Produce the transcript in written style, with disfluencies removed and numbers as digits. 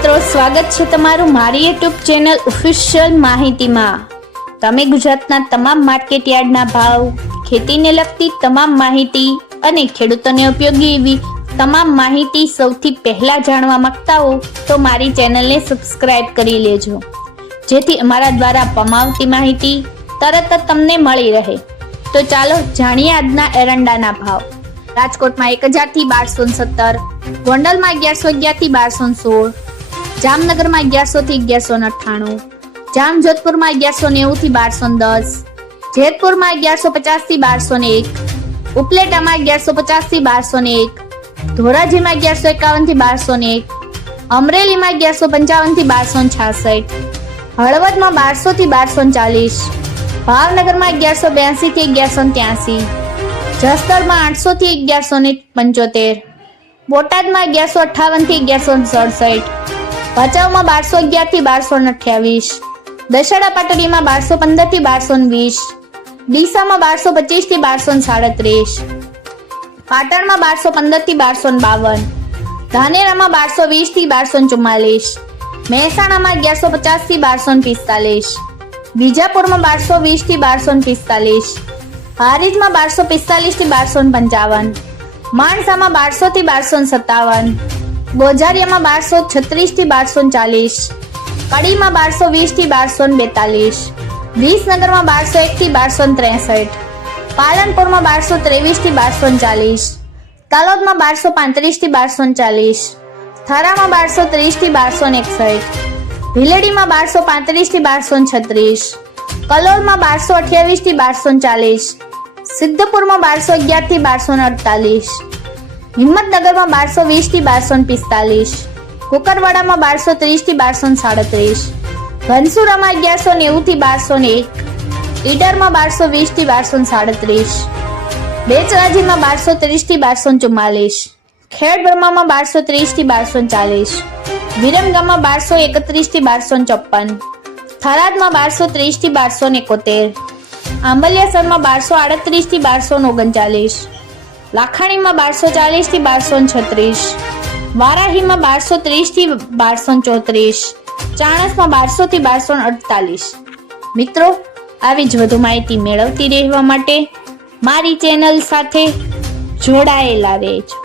મિત્રો, સ્વાગત છે તમારું મારી યુટ્યુબ ચેનલ ઓફિશિયલ માહિતીમાં। તમે ગુજરાતના તમામ માર્કેટ યાર્ડના ભાવ, ખેતીને લગતી તમામ માહિતી અને ખેડૂતોને ઉપયોગી એવી તમામ માહિતી સૌથી પહેલા જાણવા માંગતા હો તો મારી ચેનલને સબસ્ક્રાઇબ કરી લેજો, જેથી અમારા દ્વારા આપવામાં આવતી માહિતી તરત જ તમને મળી રહે। તો ચાલો જાણીએ આજના એરંડાના ભાવ। રાજકોટમાં 1000 થી 1217, ગોંડલમાં 1111 થી 1216, જામનગરમાં 1100 થી 1198, જામજોધપુરમાં 1190 થી 1210, જેતપુરમાં 1150 થી 1201, ઉપલેટામાં 1150 થી 1201, ધોરાજીમાં 1151 થી 1201, અમરેલીમાં 1155 થી 1266, હળવદમાં 1200 થી 1240, ભાવનગરમાં 1182 થી 1183, જસદણમાં 800 થી 1175, બોટાદમાં 1158 થી 1167, ભચાઉમાં 1211 થી 1228, દશેડા પાટડીમાં 1215 થી 1220, ડીસામાં 1225 થી 1237, પાટણમાં 1215 થી 1252, ધાનેરામાં 1220 થી 1244, મહેસાણામાં 1150 થી 1245, બીજાપુરમાં 1220 થી 1245, હારીજમાં 1245 થી 1255, માણસામાં 1200 થી 1257, બોજારિયામાં 1236 થી 1240, કડીમાં 1220 થી 1242, વિસનગરમાં 1201 થી 1263, પાલનપુરમાં 1223 થી 1240, તલોદમાં 1235 થી 1240, થરામાં 1230 થી 1261, ભીલડીમાં 1235 થી 1236, કલોલમાં 1228 થી 1240, સિદ્ધપુરમાં 1211 થી 1248, હિંમતનગરમાં 1220 થી 1245, કુકરવાડામાં 1230 થી 1237, ઘનસુરામાં 1190 થી 1201, ઈડરમાં 1220 થી 1237, બેચરાજીમાં 1230 થી 1244, ખેડબ્રહ્મામાં 1230 થી 1240, વિરમગામમાં 1231 થી 1254, થરાદમાં 1230 થી 1271, આંબલિયાસરમાં 1238 થી 1239, લાખાણીમાં 1240 થી 1236, વારાહીમાં 1230 થી 1234, ચાણસમાં 1200 થી 1248। મિત્રો, આવી જ વધુ માહિતી મેળવતી રહેવા માટે મારી ચેનલ સાથે જોડાયેલા રહેજો।